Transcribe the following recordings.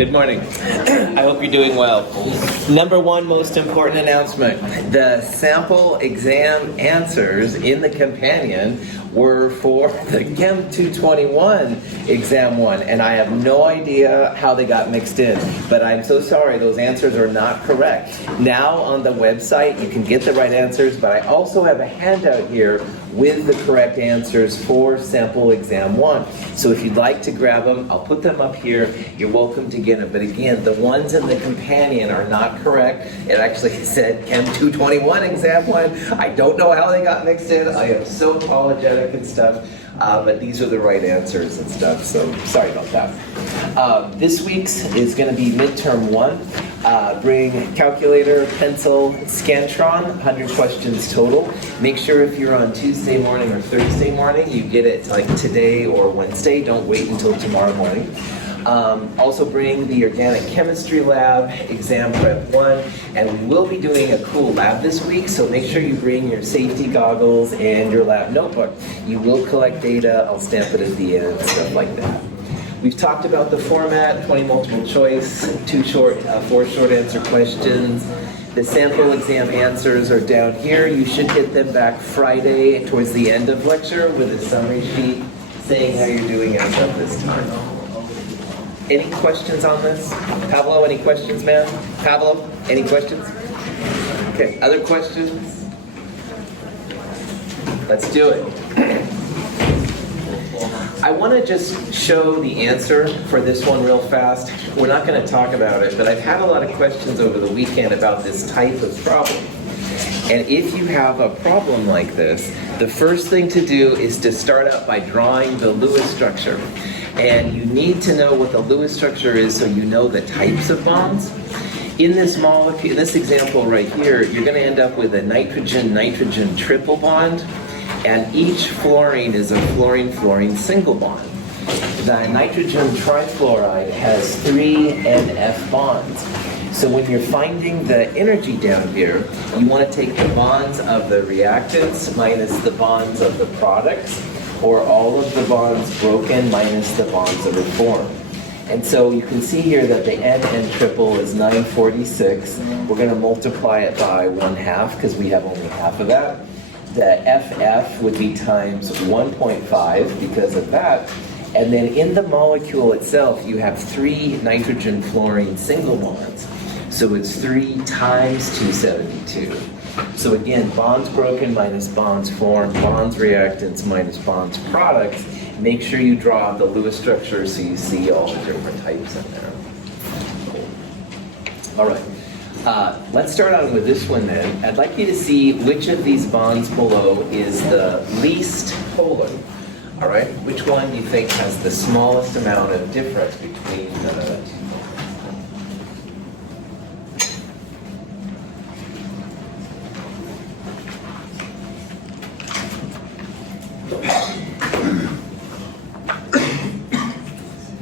Good morning. I hope you're doing well. Number one most important announcement. The sample exam answers in the companion were for the Chem 221 exam one, and I have no idea how they got mixed in, but I'm so sorry, those answers are not correct. Now on the website you can get the right answers, but I also have a handout here with the correct answers for sample exam one. So if you'd like to grab them, I'll put them up here. You're welcome to get them. But again, the ones in the companion are not correct. It actually said Chem 221 exam one. I don't know how they got mixed in. I am so apologetic and stuff. But these are the right answers and stuff, so sorry about that. This week's is going to be midterm one. Bring calculator, pencil, Scantron, 100 questions total. Make sure if you're on Tuesday morning or Thursday morning, you get it like today or Wednesday. Don't wait until tomorrow morning. Also bring the organic chemistry lab, exam prep 1, and we will be doing a cool lab this week, so make sure you bring your safety goggles and your lab notebook. You will collect data, I'll stamp it at the end, stuff like that. We've talked about the format, 20 multiple choice, 4 short answer questions. The sample exam answers are down here. You should get them back Friday towards the end of lecture with a summary sheet saying how you're doing as of this time. Any questions on this? Pablo, any questions, man? Pablo, any questions? Okay, other questions? Let's do it. I want to just show the answer for this one real fast. We're not going to talk about it, but I've had a lot of questions over the weekend about this type of problem. And if you have a problem like this, the first thing to do is to start out by drawing the Lewis structure. And you need to know what the Lewis structure is so you know the types of bonds. In this molecule, in this example right here, you're going to end up with a nitrogen-nitrogen triple bond, and each fluorine is a fluorine-fluorine single bond. The nitrogen trifluoride has 3 NF bonds. So when you're finding the energy down here, you want to take the bonds of the reactants minus the bonds of the products, or all of the bonds broken minus the bonds that are formed. And so you can see here that the NN triple is 946. We're going to multiply it by 1/2 because we have only half of that. The FF would be times 1.5 because of that. And then in the molecule itself, you have 3 nitrogen fluorine single bonds. So it's 3 times 272. So again, bonds broken minus bonds formed, bonds reactants minus bonds products. Make sure you draw the Lewis structure so you see all the different types in there. All right, let's start out with this one then. I'd like you to see which of these bonds below is the least polar. All right, which one do you think has the smallest amount of difference between the two?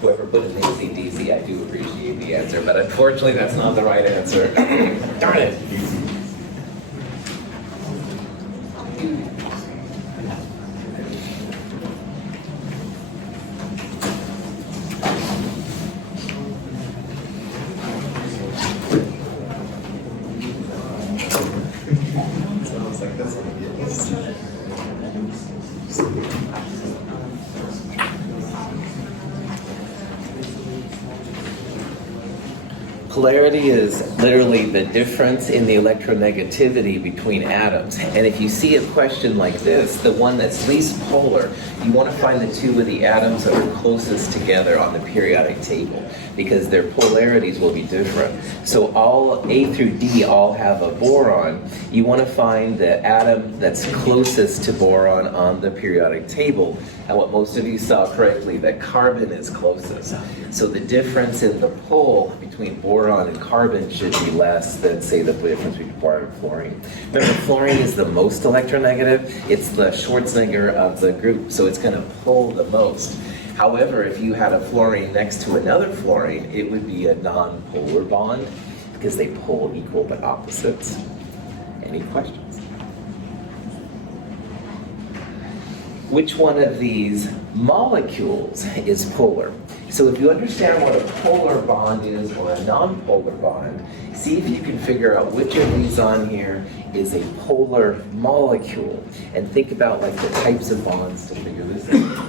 Whoever put an AC/DC, I do appreciate the answer, but unfortunately that's not the right answer. Darn it. Polarity is literally the difference in the electronegativity between atoms. And if you see a question like this, the one that's least polar, you want to find the 2 of the atoms that are closest together on the periodic table, because their polarities will be different. So all A through D all have a boron. You want to find the atom that's closest to boron on the periodic table. And what most of you saw correctly, that carbon is closest. So the difference in the pole between boron and carbon should be less than, say, the difference between boron and fluorine. Remember, fluorine is the most electronegative. It's the Schwarzenegger of the group, so it's going to pull the most. However, if you had a fluorine next to another fluorine, it would be a non-polar bond because they pull equal but opposites. Any questions? Which one of these molecules is polar? So if you understand what a polar bond is or a non-polar bond, see if you can figure out which of these on here is a polar molecule. And think about like the types of bonds to figure this out.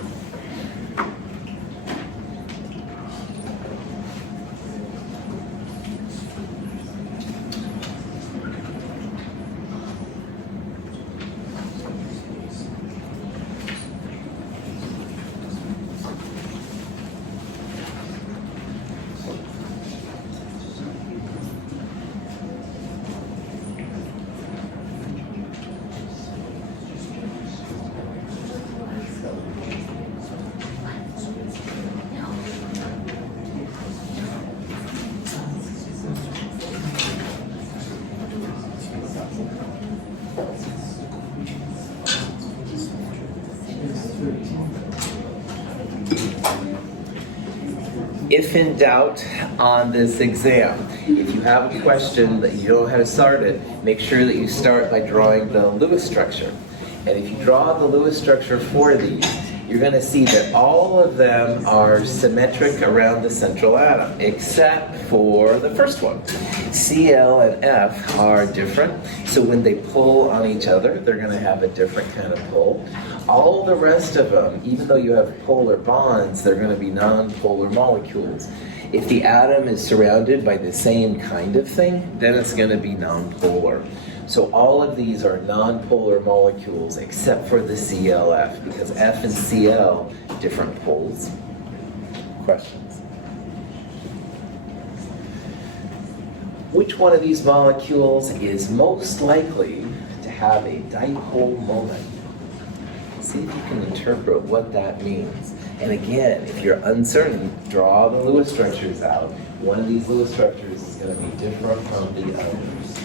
If in doubt on this exam, if you have a question that you don't know how to start it, make sure that you start by drawing the Lewis structure. And if you draw the Lewis structure for these, you're going to see that all of them are symmetric around the central atom, except for the first one. Cl and F are different, so when they pull on each other, they're going to have a different kind of pull. All the rest of them, even though you have polar bonds, they're going to be non-polar molecules. If the atom is surrounded by the same kind of thing, then it's going to be non-polar. So all of these are non-polar molecules except for the ClF, because F and Cl, different poles. Questions? Which one of these molecules is most likely to have a dipole moment? See if you can interpret what that means. And again, if you're uncertain, draw the Lewis structures out. One of these Lewis structures is going to be different from the others.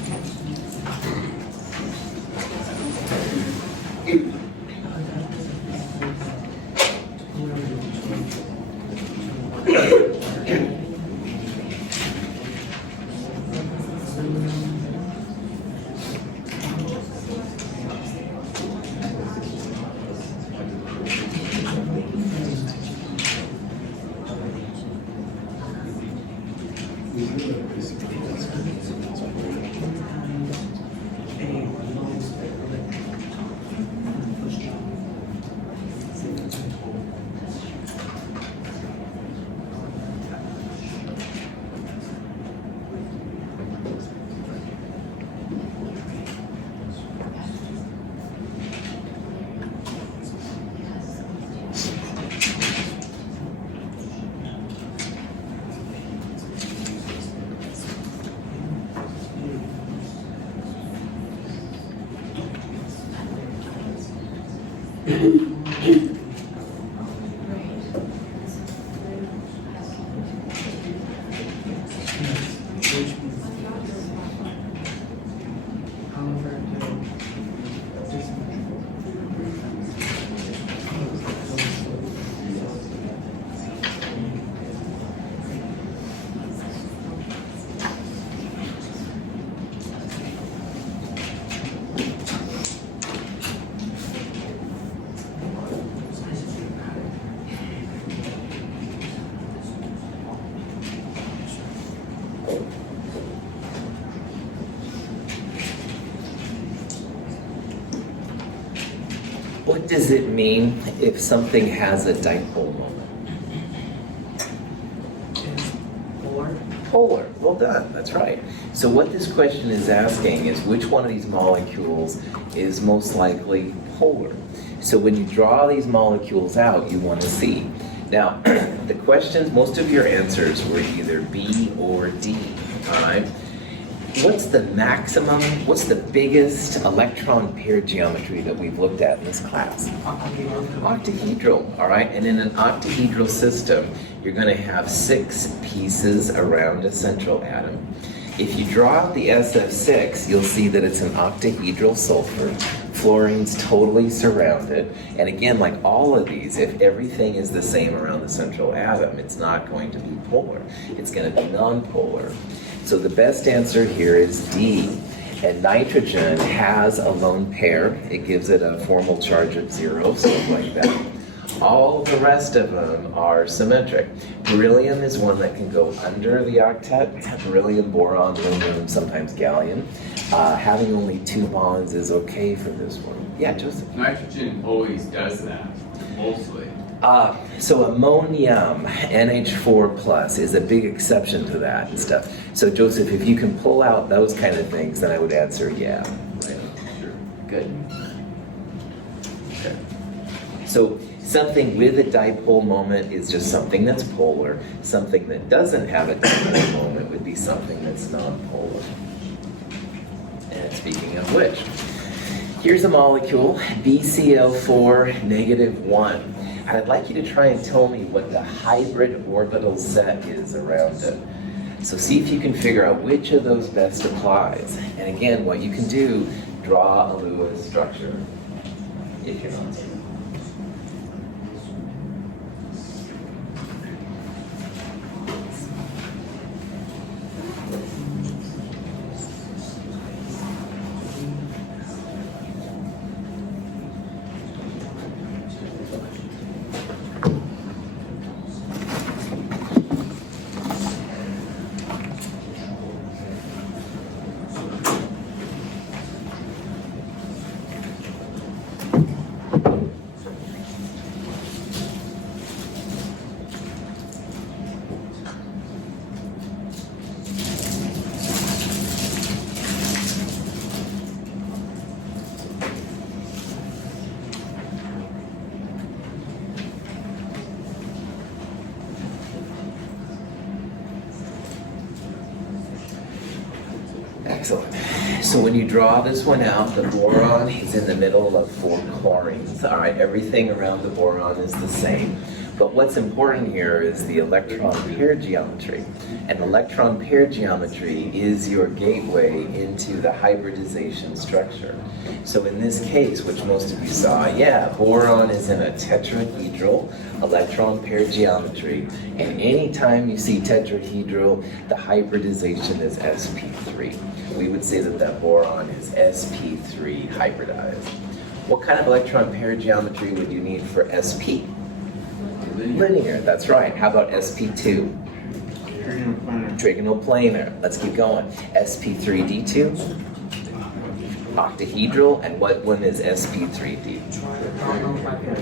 What does it mean if something has a dipole moment? Polar. Polar. Well done. That's right. So what this question is asking is which one of these molecules is most likely polar? So when you draw these molecules out, you want to see. Now, the questions, most of your answers were either B or D. All right. What's the maximum, what's the biggest electron pair geometry that we've looked at in this class? Octahedral, all right? And in an octahedral system, you're going to have 6 pieces around a central atom. If you draw out the SF6, you'll see that it's an octahedral sulfur. Fluorine's totally surrounded. And again, like all of these, if everything is the same around the central atom, it's not going to be polar. It's going to be nonpolar. So the best answer here is D. And nitrogen has a lone pair. It gives it a formal charge of 0, stuff like that. All the rest of them are symmetric. Beryllium is one that can go under the octet. Beryllium, boron, aluminum, sometimes gallium. Having only 2 bonds is okay for this one. Yeah, Joseph? Nitrogen always does that, mostly. So ammonium, NH4 plus, is a big exception to that and stuff. So Joseph, if you can pull out those kind of things, then I would answer yeah. Right? Sure. Good. Okay. So something with a dipole moment is just something that's polar. Something that doesn't have a dipole moment would be something that's non-polar. And speaking of which, here's a molecule, BCl4 -1. And I'd like you to try and tell me what the hybrid orbital set is around it. So see if you can figure out which of those best applies. And again, what you can do, draw a Lewis structure, if you're not. Excellent. So when you draw this one out, the boron is in the middle of 4 chlorines. All right, everything around the boron is the same. But what's important here is the electron pair geometry. And electron pair geometry is your gateway into the hybridization structure. So in this case, which most of you saw, yeah, boron is in a tetrahedral electron pair geometry. And anytime you see tetrahedral, the hybridization is sp3. We would say that that boron is sp3 hybridized. What kind of electron pair geometry would you need for sp? Linear, that's right. How about sp2? Trigonal planar. Let's keep going. sp3d2? Octahedral. And what one is sp3d?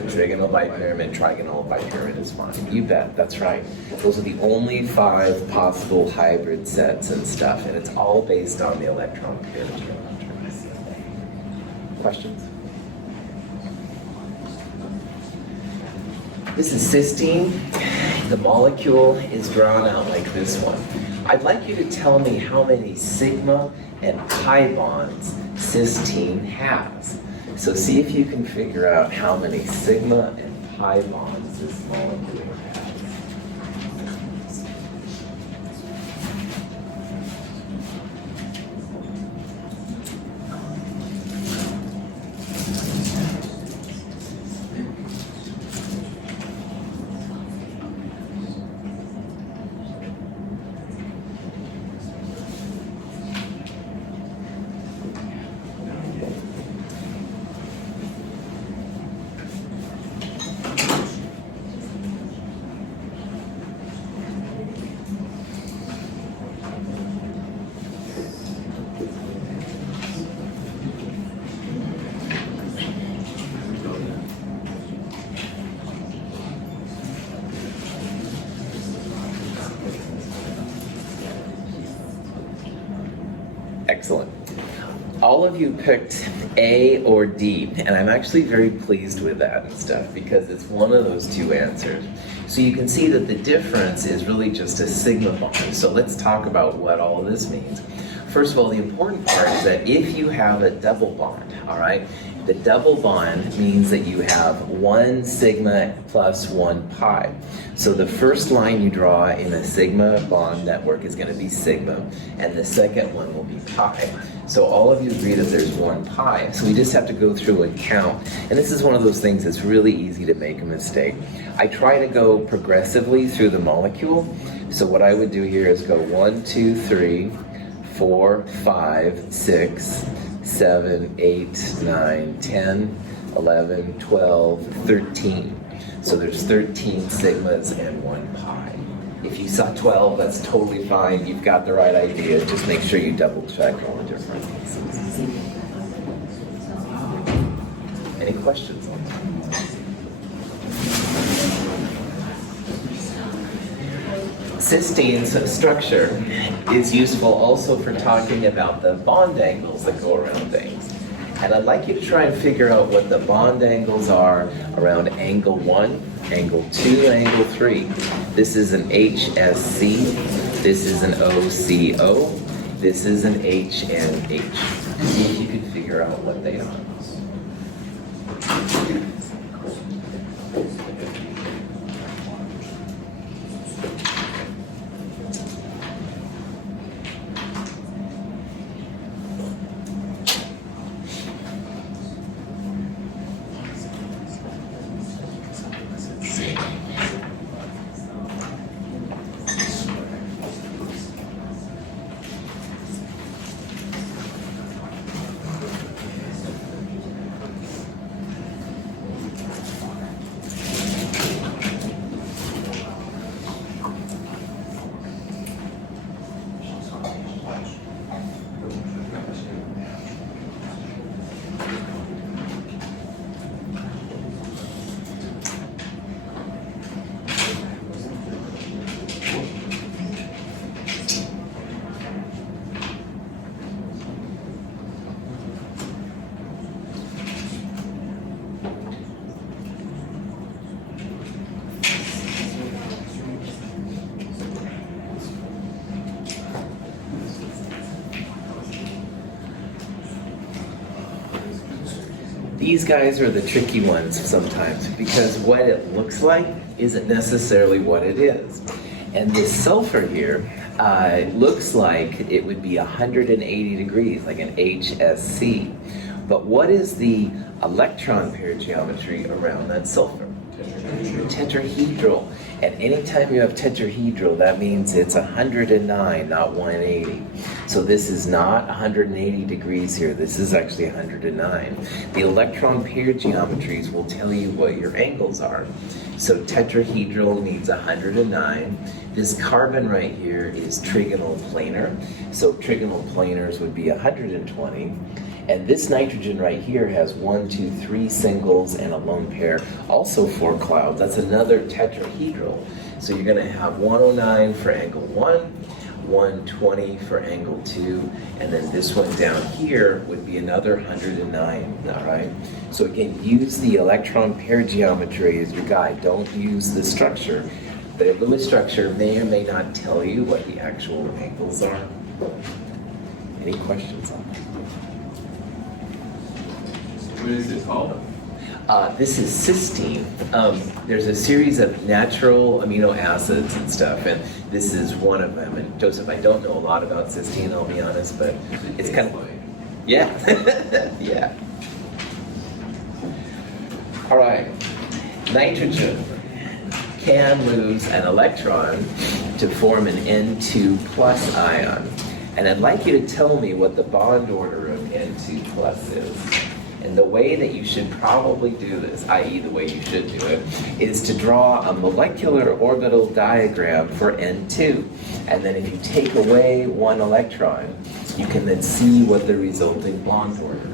Trigonal bipyramid. Trigonal bipyramid is fine. You bet, that's right. Those are the only 5 possible hybrid sets and stuff, and it's all based on the electron pair geometry. Questions? This is cysteine. The molecule is drawn out like this one. I'd like you to tell me how many sigma and pi bonds cysteine has. So see if you can figure out how many sigma and pi bonds this molecule has. Excellent. All of you picked A or D, and I'm actually very pleased with that and stuff because it's one of those 2 answers. So you can see that the difference is really just a sigma bond. So let's talk about what all of this means. First of all, the important part is that if you have a double bond, all right, the double bond means that you have 1 sigma plus 1 pi. So the first line you draw in a sigma bond network is going to be sigma, and the second one will be pi. So all of you agree that there's 1 pi. So we just have to go through and count. And this is one of those things that's really easy to make a mistake. I try to go progressively through the molecule. So what I would do here is go 1, 2, 3, 4, 5, 6, 7, 8, 9, 10, 11, 12, 13. So there's 13 sigmas and 1 pi. If you saw 12, that's totally fine. You've got the right idea. Just make sure you double check all the different pieces. Any questions on that? Cysteine's structure is useful also for talking about the bond angles that go around things. And I'd like you to try and figure out what the bond angles are around angle 1, angle 2, and angle 3. This is an HSC, this is an OCO, this is an H and H. See if you can figure out what they are. These guys are the tricky ones sometimes because what it looks like isn't necessarily what it is. And this sulfur here looks like it would be 180 degrees, like an HSC. But what is the electron pair geometry around that sulfur? Tetrahedral. And anytime you have tetrahedral, that means it's 109, not 180. So this is not 180 degrees here. This is actually 109. The electron pair geometries will tell you what your angles are. So tetrahedral needs 109. This carbon right here is trigonal planar. So trigonal planars would be 120. And this nitrogen right here has 1, 2, 3 singles and a lone pair, also 4 clouds. That's another tetrahedral. So you're going to have 109 for angle 1, 120 for angle 2, and then this one down here would be another 109, all right? So again, use the electron pair geometry as your guide. Don't use the structure. The Lewis structure may or may not tell you what the actual angles are. Any questions on that? What is it called? This is cysteine. There's a series of natural amino acids and stuff, and this is one of them. And Joseph, I don't know a lot about cysteine, I'll be honest, but it's kind of, yeah, yeah. All right, nitrogen can lose an electron to form an N2 plus ion. And I'd like you to tell me what the bond order of N2 plus is. And the way that you should probably do this, i.e. the way you should do it, is to draw a molecular orbital diagram for N2. And then if you take away one electron, you can then see what the resulting bond order is.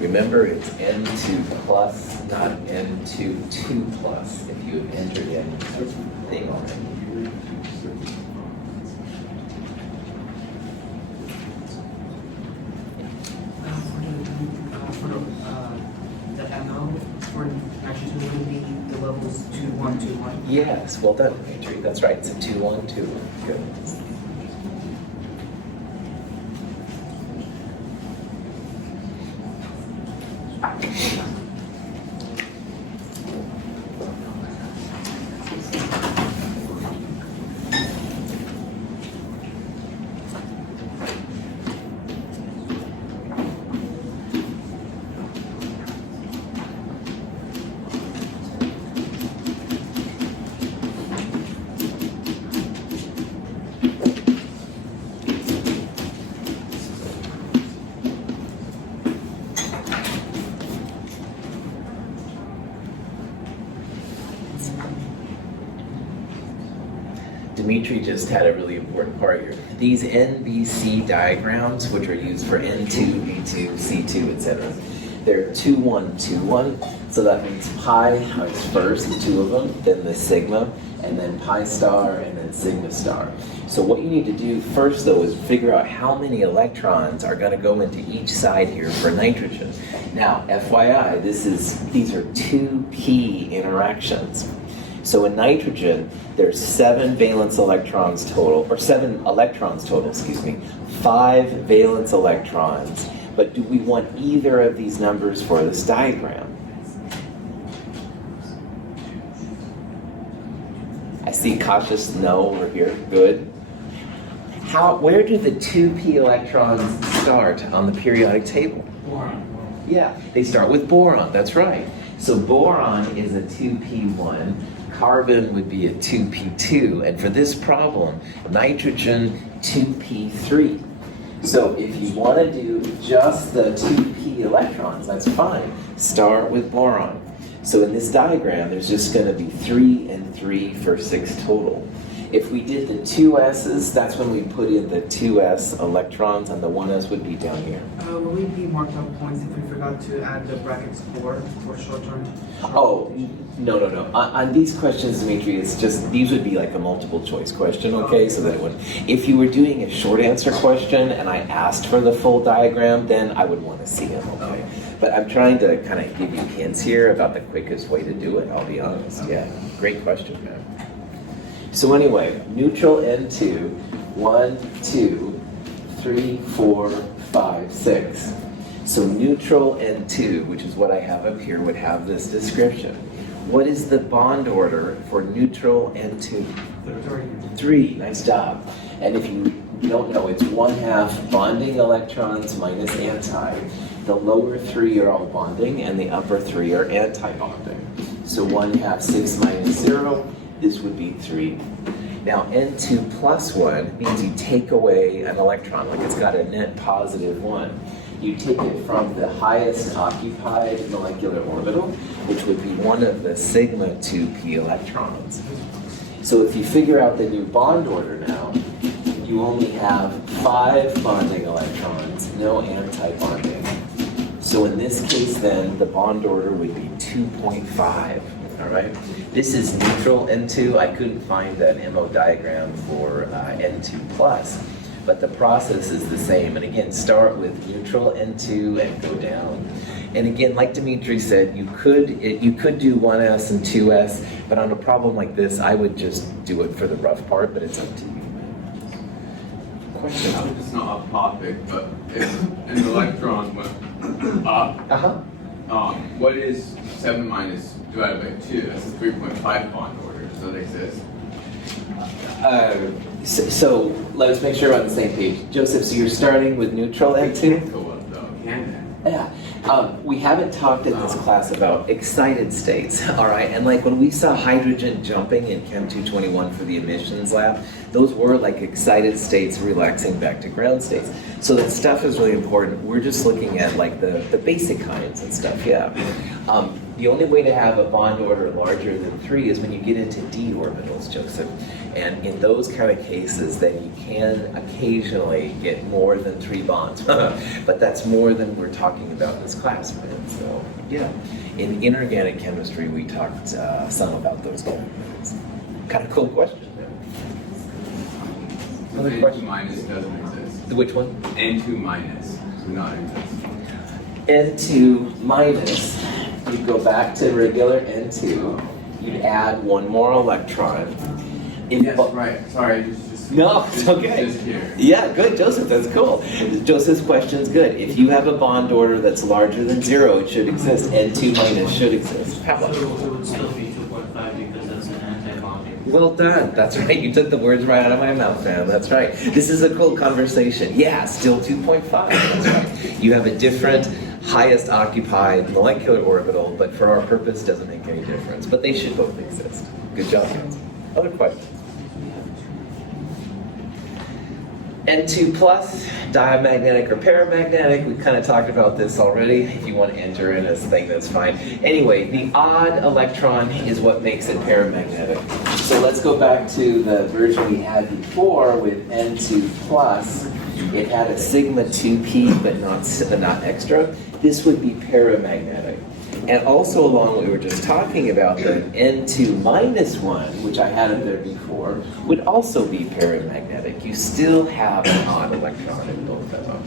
Remember, it's N2 plus, not N2 2 plus, if you have entered in the thing already. For the ML for nitrogen would be the levels 2, 1, 2, 1. Yes, well done, Dimitri. That's right. It's a 2, 1, 2. Good. Dimitri just had a really important part here. These NBC diagrams, which are used for N2, B2, C2, etc., they're 2, 1, 2, 1. So that means pi is first, two of them, then the sigma, and then pi star, and then sigma star. So what you need to do first, though, is figure out how many electrons are going to go into each side here for nitrogen. Now, FYI, these are 2p interactions. So in nitrogen, there's 7 valence electrons total, or 7 electrons total, 5 valence electrons. But do we want either of these numbers for this diagram? I see cautious no over here. Good. Where do the 2p electrons start on the periodic table? Boron. Yeah, they start with boron. That's right. So boron is a 2p1. Carbon would be a 2p2. And for this problem, nitrogen 2p3. So if you want to do just the 2p electrons, that's fine. Start with boron. So in this diagram, there's just going to be 3 and 3 for 6 total. If we did the 2s's, that's when we put in the 2s electrons, and the 1s would be down here. Will we be marked up points if we forgot to add the brackets for short term? Oh, no. On these questions, Dimitri, it's just, these would be like a multiple choice question, okay? So that it would, if you were doing a short answer question and I asked for the full diagram, then I would want to see them, okay? But I'm trying to kind of give you hints here about the quickest way to do it, I'll be honest. Yeah, great question, man. So anyway, neutral N2, 1, 2, 3, 4, 5, 6. So neutral N2, which is what I have up here, would have this description. What is the bond order for neutral N2? 3, nice job. And if you don't know, it's 1/2 bonding electrons minus anti. The lower 3 are all bonding, and the upper 3 are anti-bonding. So 1/2 6 minus 0, this would be 3. Now N2 plus 1 means you take away an electron, like it's got a net positive 1. You take it from the highest occupied molecular orbital, which would be one of the sigma 2p electrons. So if you figure out the new bond order now, you only have 5 bonding electrons, no anti-bonding. So in this case then, the bond order would be 2.5. All right. This is neutral N2. I couldn't find an MO diagram for N2 plus, but the process is the same. And again, start with neutral N2 and go down. And again, like Dimitri said, you could do 1s and 2s, but on a problem like this, I would just do it for the rough part. But it's up to you. Question? It's not off topic, but if an electron went up, what is 7 minus divided by 2? That's a 3.5 bond order. Does that exist? So let's make sure we're on the same page. Joseph, so you're starting with neutral N2? Go up though. Yeah. We haven't talked in this class about excited states, all right? And like when we saw hydrogen jumping in Chem 221 for the emissions lab, those were like excited states relaxing back to ground states. So that stuff is really important. We're just looking at like the basic kinds and stuff, yeah. The only way to have a bond order larger than 3 is when you get into d orbitals, Joseph. And in those kind of cases, then you can occasionally get more than 3 bonds. But that's more than we're talking about in this class, man. So, yeah. In inorganic chemistry, we talked some about those kind of things. Kind of cool question. Other N2 question? minus doesn't exist. Which one? N2 minus does not exist. N2 minus, you go back to regular N2, you'd add one more electron. Yes, right. Sorry, just No, it's okay. Just here. Yeah, good, Joseph, that's cool. Joseph's question's good. If you have a bond order that's larger than 0, it should exist. N2 minus should exist. Pablo. So it would still be 2.5 because that's an anti-bonding. Well done. That's right. You took the words right out of my mouth, fam. That's right. This is a cool conversation. Yeah, still 2.5. That's right. You have a different highest occupied molecular orbital, but for our purpose doesn't make any difference. But they should both exist. Good job, guys. Other questions? N2 plus, diamagnetic or paramagnetic. We kind of talked about this already. If you want to enter in a thing, that's fine. Anyway, the odd electron is what makes it paramagnetic. So let's go back to the version we had before with N2 plus. It had a sigma 2p, but not extra. This would be paramagnetic. And also along what we were just talking about, the N2 minus 1, which I had in there before, would also be paramagnetic. You still have an odd electron in both of them.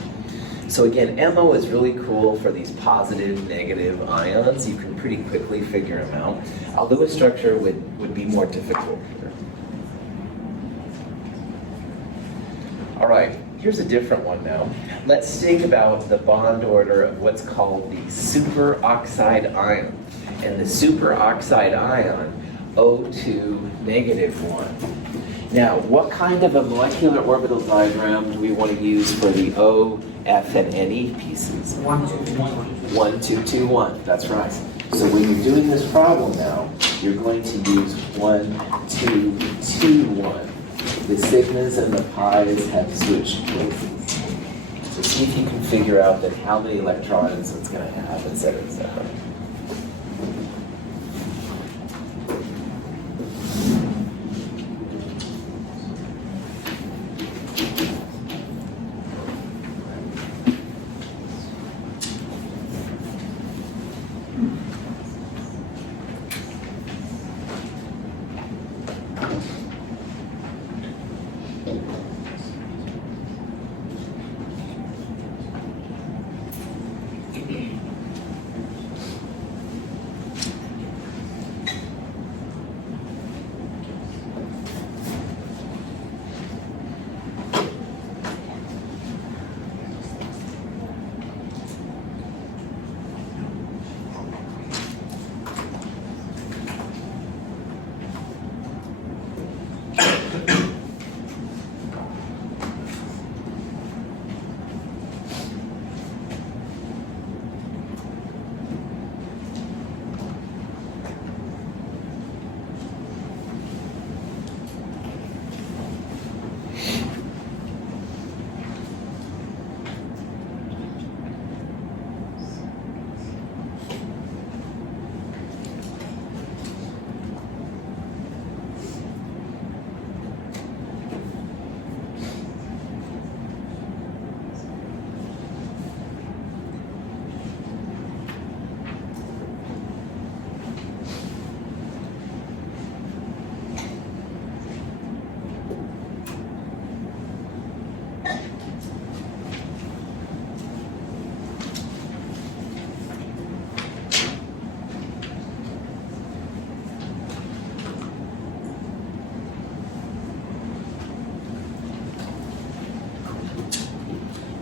So again, MO is really cool for these positive, negative ions. You can pretty quickly figure them out. Although a structure would be more difficult here. All right. Here's a different one now. Let's think about the bond order of what's called the superoxide ion. And the superoxide ion, O2 negative 1. Now, what kind of a molecular orbital diagram do we want to use for the O, F, and Ne pieces? 1, 2, 1. 1, 2, 2, 1. That's right. So when you're doing this problem now, you're going to use 1, 2, 2, 1. The sigmas and the pi's have switched places. So see if you can figure out then how many electrons it's going to have, et cetera, et cetera.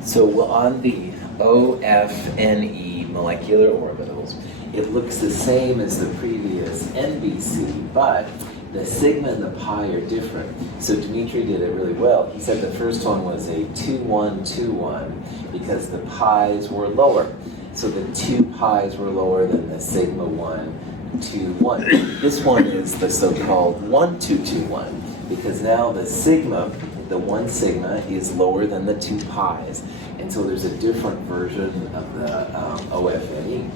So on the OFNE molecular orbitals, it looks the same as the previous NBC, but the sigma and the pi are different. So Dimitri did it really well. He said the first one was a 2-1-2-1 because the pi's were lower. So the 2 pi's were lower than the sigma 1-2-1. This one is the so-called 1-2-2-1 because now the sigma, the 1 sigma, is lower than the 2 pi's. And so there's a different version of the OFNE.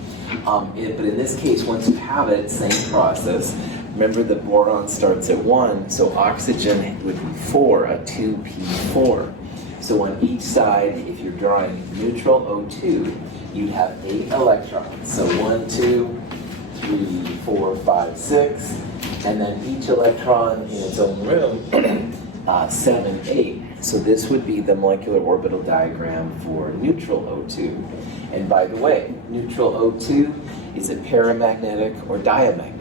But in this case, once you have it, same process. Remember the boron starts at 1, so oxygen would be 4, a 2p4. So on each side, if you're drawing neutral O2, you'd have 8 electrons. So 1, 2, 3, 4, 5, 6, and then each electron in its own room, 7, 8. So this would be the molecular orbital diagram for neutral O2. And by the way, neutral O2, is it paramagnetic or diamagnetic?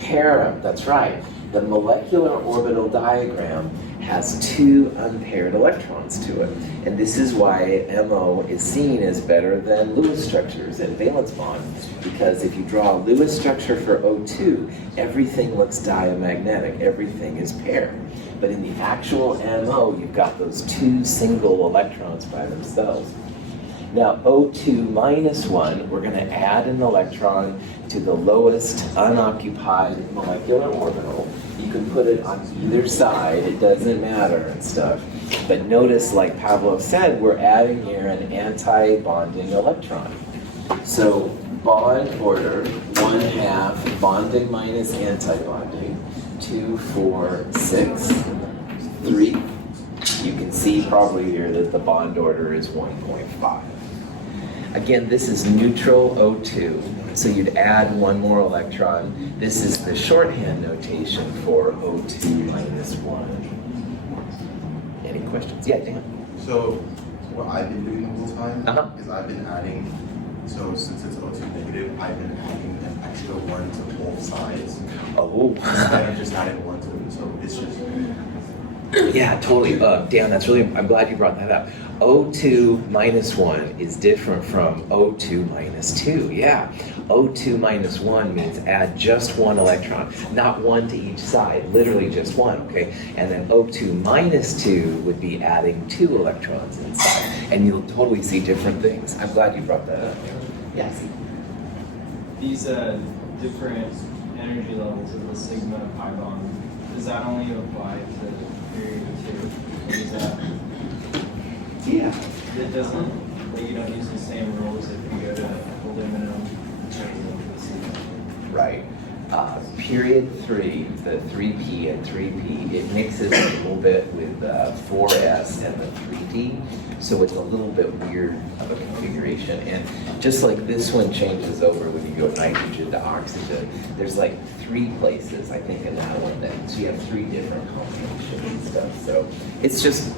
Para, that's right. The molecular orbital diagram has 2 unpaired electrons to it. And this is why MO is seen as better than Lewis structures and valence bonds. Because if you draw a Lewis structure for O2, everything looks diamagnetic, everything is paired. But in the actual MO, you've got those 2 single electrons by themselves. Now, O2 minus 1, we're going to add an electron to the lowest unoccupied molecular orbital. You can put it on either side, it doesn't matter and stuff. But notice, like Pavlov said, we're adding here an anti-bonding electron. So bond order, 1/2, bonding minus anti-bonding, 2, 4, 6, 3. You can see probably here that the bond order is 1.5. Again, this is neutral O2, so you'd add one more electron. This is the shorthand notation for O2 minus 1. Any questions? Yeah, Dan. So what I've been doing the whole time Uh-huh. is I've been adding, so since it's O2 negative, I've been adding an extra 1 to both sides. Oh. Instead of just adding 1 to them, so it's just, Yeah, totally. Dan, that's really, I'm glad you brought that up. O2 minus 1 is different from O2 minus 2. Yeah. O2 minus 1 means add just one electron, not one to each side, literally just one, okay? And then O2 minus 2 would be adding 2 electrons inside. And you'll totally see different things. I'm glad you brought that up. Yes. These different energy levels of the sigma pi bond, does that only apply to period 2? Or is that, Yeah. it doesn't, like you don't use the same rules if you go to aluminum in terms of the sigma? Right. Period 3, the 3p and 3p, it mixes a little bit with 4s and the 3d, so it's a little bit weird of a configuration. And just like this one changes over when you go nitrogen to oxygen, there's like 3 places, I think, in that one, so you have 3 different combinations and stuff. So it's just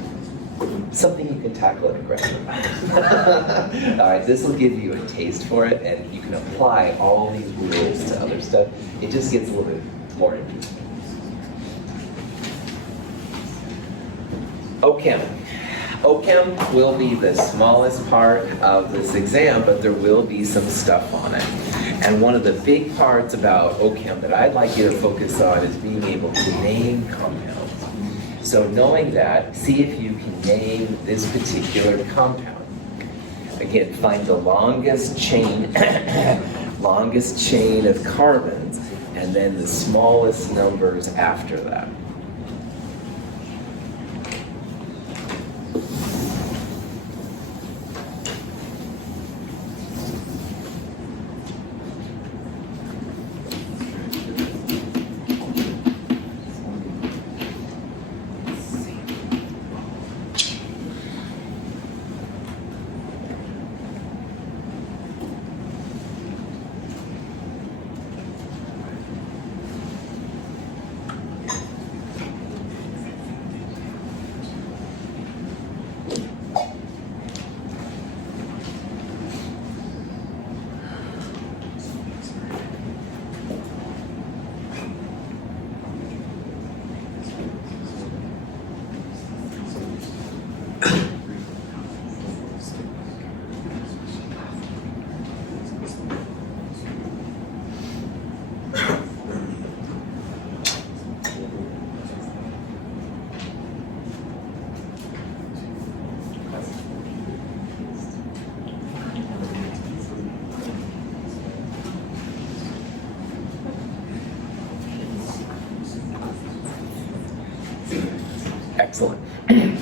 something you can tackle at a grad. All right, this will give you a taste for it, and you can apply all these rules to other stuff. It just gets a little bit more interesting. OChem. OChem will be the smallest part of this exam, but there will be some stuff on it. And one of the big parts about OChem that I'd like you to focus on is being able to name compounds. So knowing that, see if you can name this particular compound. Again, find the longest chain, longest chain of carbons, and then the smallest numbers after that. Excellent.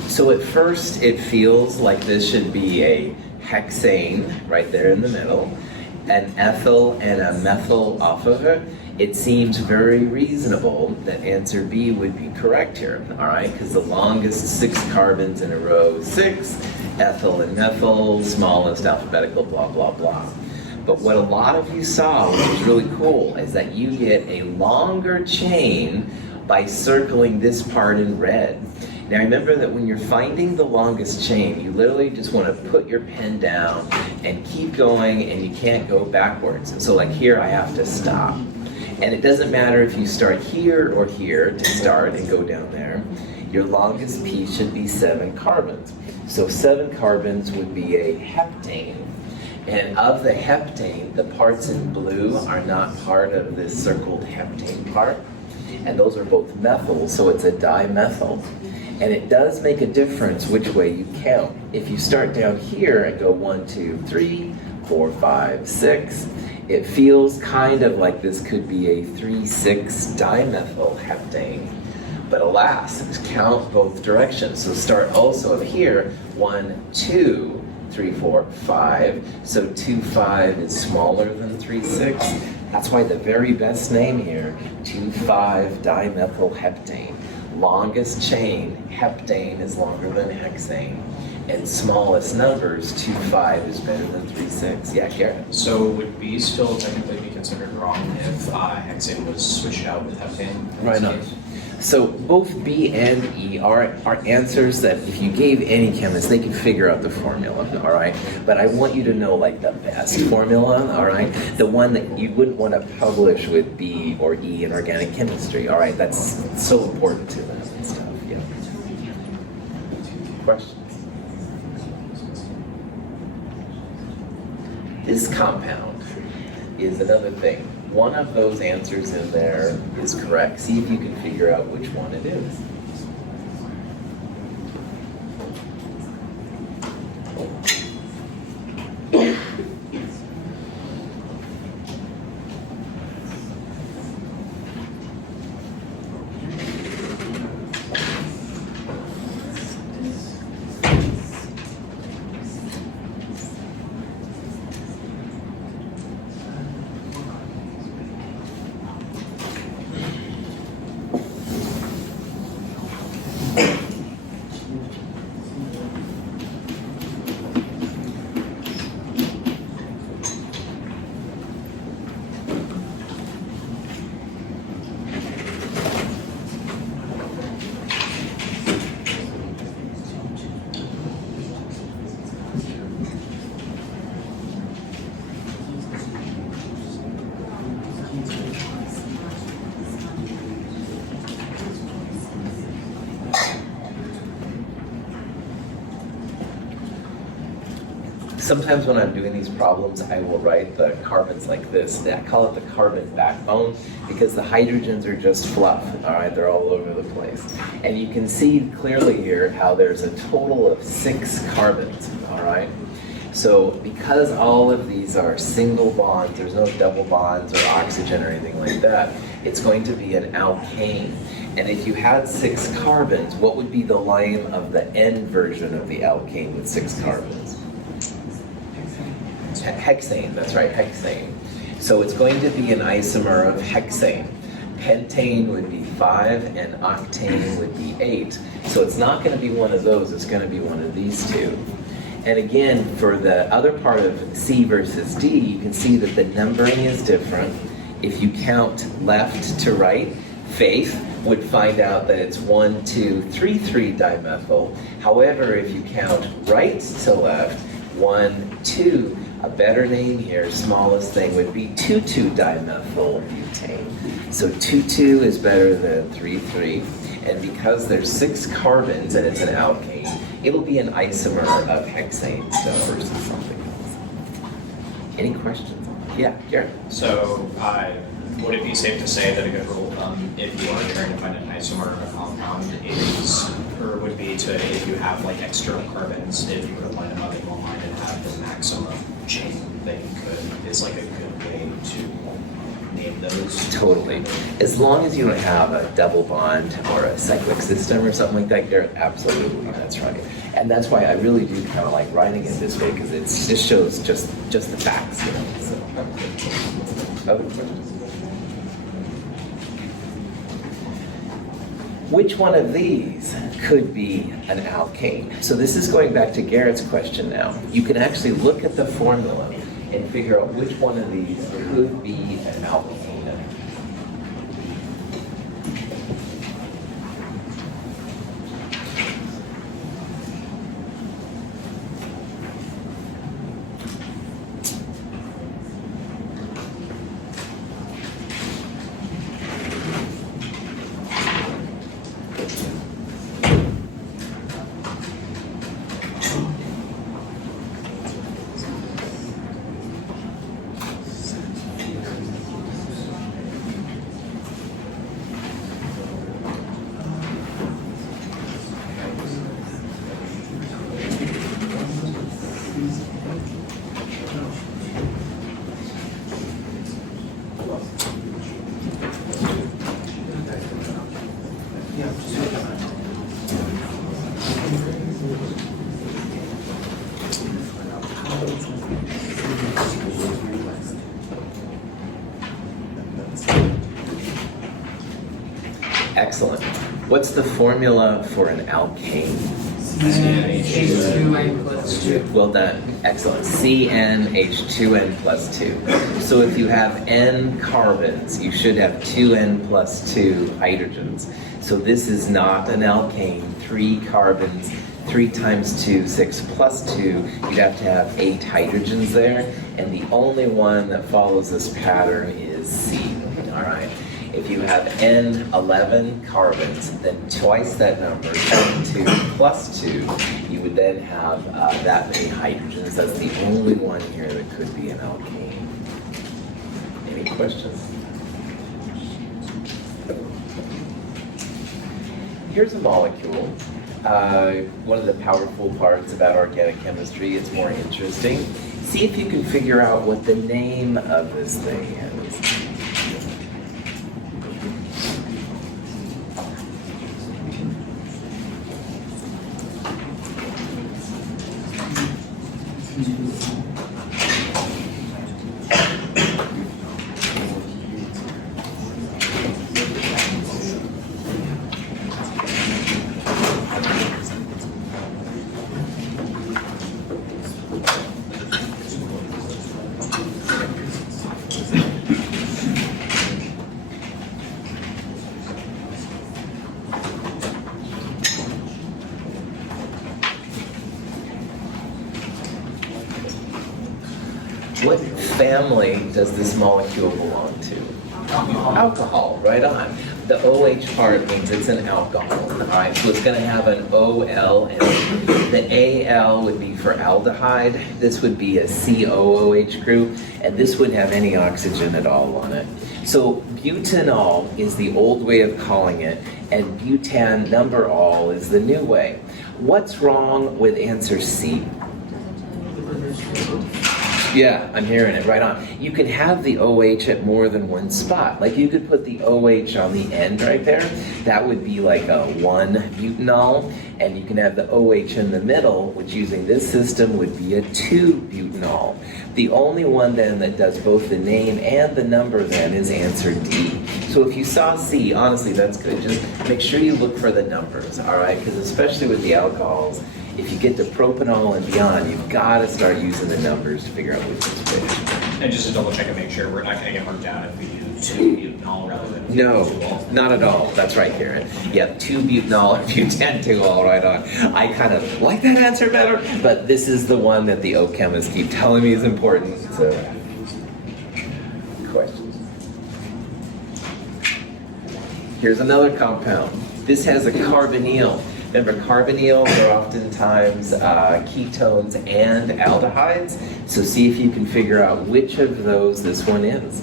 So at first it feels like this should be a hexane right there in the middle, an ethyl and a methyl off of it. It seems very reasonable that answer B would be correct here, all right? Because the longest 6 carbons in a row is 6, ethyl and methyl, smallest alphabetical, blah, blah, blah. But what a lot of you saw, which is really cool, is that you get a longer chain by circling this part in red. Now remember that when you're finding the longest chain, you literally just want to put your pen down and keep going, and you can't go backwards. And so like here, I have to stop. And it doesn't matter if you start here or here to start and go down there. Your longest piece should be 7 carbons. So 7 carbons would be a heptane. And of the heptane, the parts in blue are not part of this circled heptane part. And those are both methyls, so it's a dimethyl. And it does make a difference which way you count. If you start down here and go 1, 2, 3, 4, 5, 6, It feels kind of like this could be a 3,6-dimethylheptane. But alas, count both directions. So start also up here, 1, 2, 3, 4, 5. So 2, 5 is smaller than 3, 6. That's why the very best name here, 2,5-dimethylheptane. Longest chain, heptane is longer than hexane. And smallest numbers, 2, 5 is better than 3, 6. Yeah, Garrett? So would B still technically be considered wrong if hexane was switched out with heptane? Right on. So both B and E are answers that if you gave any chemist, they could figure out the formula, all right? But I want you to know like the best formula, all right? The one that you wouldn't want to publish with B or E in organic chemistry, all right? That's so important to them and stuff, yeah. Questions? This compound is another thing. One of those answers in there is correct. See if you can figure out which one it is. Sometimes when I'm doing these problems, I will write the carbons like this. I call it the carbon backbone because the hydrogens are just fluff, all right? They're all over the place. And you can see clearly here how there's a total of 6 carbons, all right? So because all of these are single bonds, there's no double bonds or oxygen or anything like that, it's going to be an alkane. And if you had 6 carbons, what would be the line of the N version of the alkane with 6 carbons? Hexane, that's right, hexane. So it's going to be an isomer of hexane. Pentane would be 5 and octane would be 8. So it's not going to be one of those, it's going to be one of these two. And again, for the other part of C versus D, you can see that the numbering is different. If you count left to right, Faith would find out that it's 1, 2, 3, 3-dimethyl. However, if you count right to left, 1, 2, a better name here, smallest thing, would be 2, 2-dimethyl butane. So 2, 2 is better than 3, 3. And because there's 6 carbons and it's an alkane, it'll be an isomer of hexane versus something else. Any questions? Yeah, Garrett. So would it be safe to say that a good rule of thumb, if you are trying to find an isomer of a compound, is, or would be to, if you have like external carbons, if you were to line them up in one line and have the maximum chain that you could, is like a good way to name those? Totally. As long as you don't have a double bond or a cyclic system or something like that, Garrett, absolutely, that's right. And that's why I really do kind of like writing it this way, because it just shows just the facts, you know. So, other questions? Which one of these could be an alkane? So this is going back to Garrett's question now. You can actually look at the formula and figure out which one of these could be an alkane. Excellent. What's the formula for an alkane? H2n plus 2. Well done. Excellent. CnH2n plus 2. So if you have n carbons, you should have 2n plus 2 hydrogens. So this is not an alkane. 3 carbons, 3 times 2, 6 plus 2. You'd have to have 8 hydrogens there. And the only one that follows this pattern is C. All right. If you have N11 carbons, then twice that number, 22 plus 2, you would then have that many hydrogens. That's the only one here that could be an alkane. Any questions? Here's a molecule. One of the powerful parts about organic chemistry, it's more interesting. See if you can figure out what the name of this thing is. What family does this molecule belong to? Alcohol, right on. The OH part means it's an alcohol, all right? So it's going to have an OL in it. The AL would be for aldehyde. This would be a COOH group, and this wouldn't have any oxygen at all on it. So butanol is the old way of calling it, and butan number all is the new way. What's wrong with answer C? Yeah, I'm hearing it, right on. You can have the OH at more than one spot. Like you could put the OH on the end right there. That would be like a 1-butanol. And you can have the OH in the middle, which using this system would be a 2-butanol. The only one then that does both the name and the number then is answer D. So if you saw C, honestly, that's good. Just make sure you look for the numbers, all right? Because especially with the alcohols, if you get to propanol and beyond, you've got to start using the numbers to figure out which is which. And just to double check and make sure we're not going to get marked out if we do 2-butanol rather than No, 2-butanol. not at all. That's right, Karen. Yep, 2-butanol and butane-2-ol right on. I kind of like that answer better, but this is the one that the O chemists keep telling me is important. So, questions? Here's another compound. This has a carbonyl. Remember, carbonyls are oftentimes ketones and aldehydes. So see if you can figure out which of those this one is.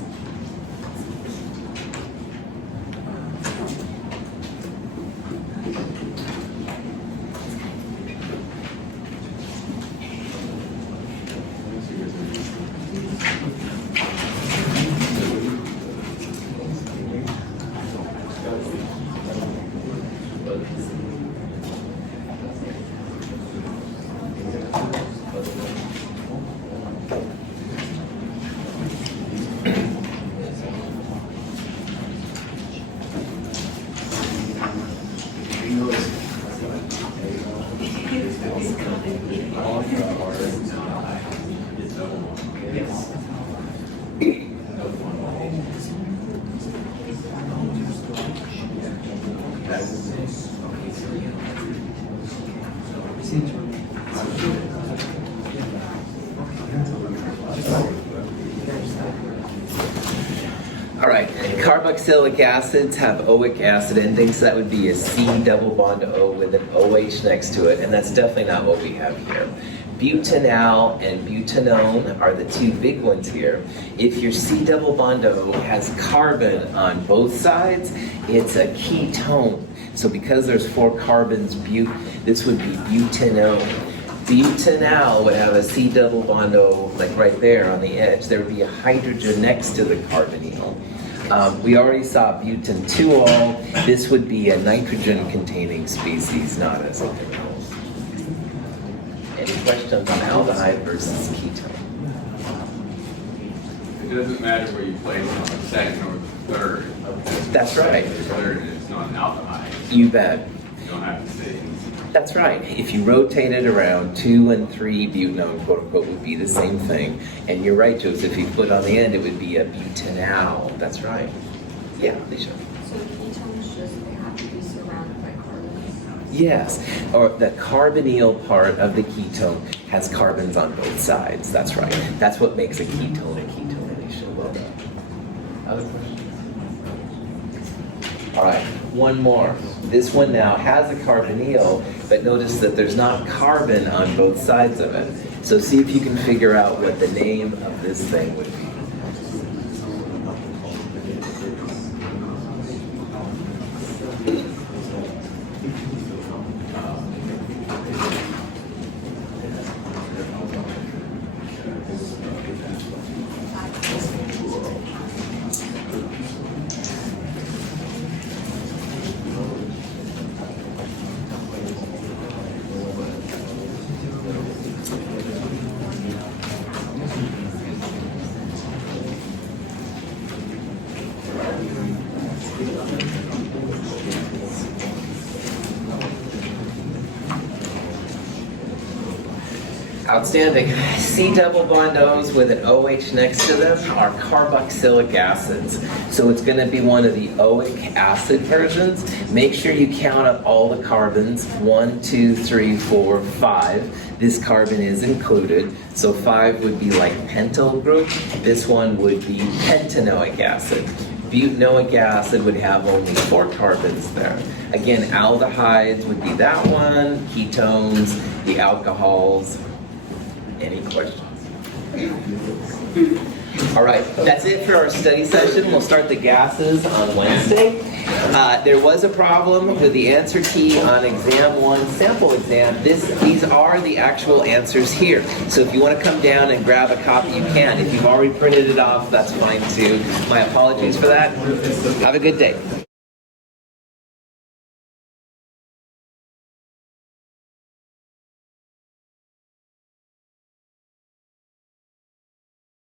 All right, carboxylic acids have oic acid endings, so that would be a C double bond O with an OH next to it, and that's definitely not what we have here. Butanal and butanone are the two big ones here. If your C double bond O has carbon on both sides, it's a ketone. So because there's 4 carbons, this would be butanone. Butanal would have a C double bond O, like right there on the edge. There would be a hydrogen next to the carbonyl. We already saw butan-2-ol. This would be a nitrogen-containing species, not a something else. questions on aldehyde versus ketone? It doesn't matter where you place it, on the second or the third. That's right. The third, and it's not an aldehyde. You bet. You don't have to say. That's right. If you rotate it around, 2 and 3 butanone, quote unquote, would be the same thing. And you're right, Joseph, if you put on the end, it would be a butanal. That's right. Yeah, Alicia. So ketones just, they have to be surrounded by carbons? Yes, or the carbonyl part of the ketone has carbons on both sides. That's right. That's what makes a ketone a ketone, Alicia. Well done. Other questions? All right, one more. This one now has a carbonyl, but notice that there's not carbon on both sides of it. So see if you can figure out what the name of this thing would be. Outstanding. C double bond O's with an OH next to them are carboxylic acids. So it's going to be one of the oic acid versions. Make sure you count up all the carbons. 1, 2, 3, 4, 5. This carbon is included. So 5 would be like pentyl group. This one would be pentanoic acid. Butanoic acid would have only 4 carbons there. Again, aldehydes would be that one. Ketones, the alcohols. Any questions? All right, that's it for our study session. We'll start the gases on Wednesday. There was a problem with the answer key on exam 1 sample exam. These are the actual answers here. So if you want to come down and grab a copy, you can. If you've already printed it off, that's fine too. My apologies for that. Have a good day.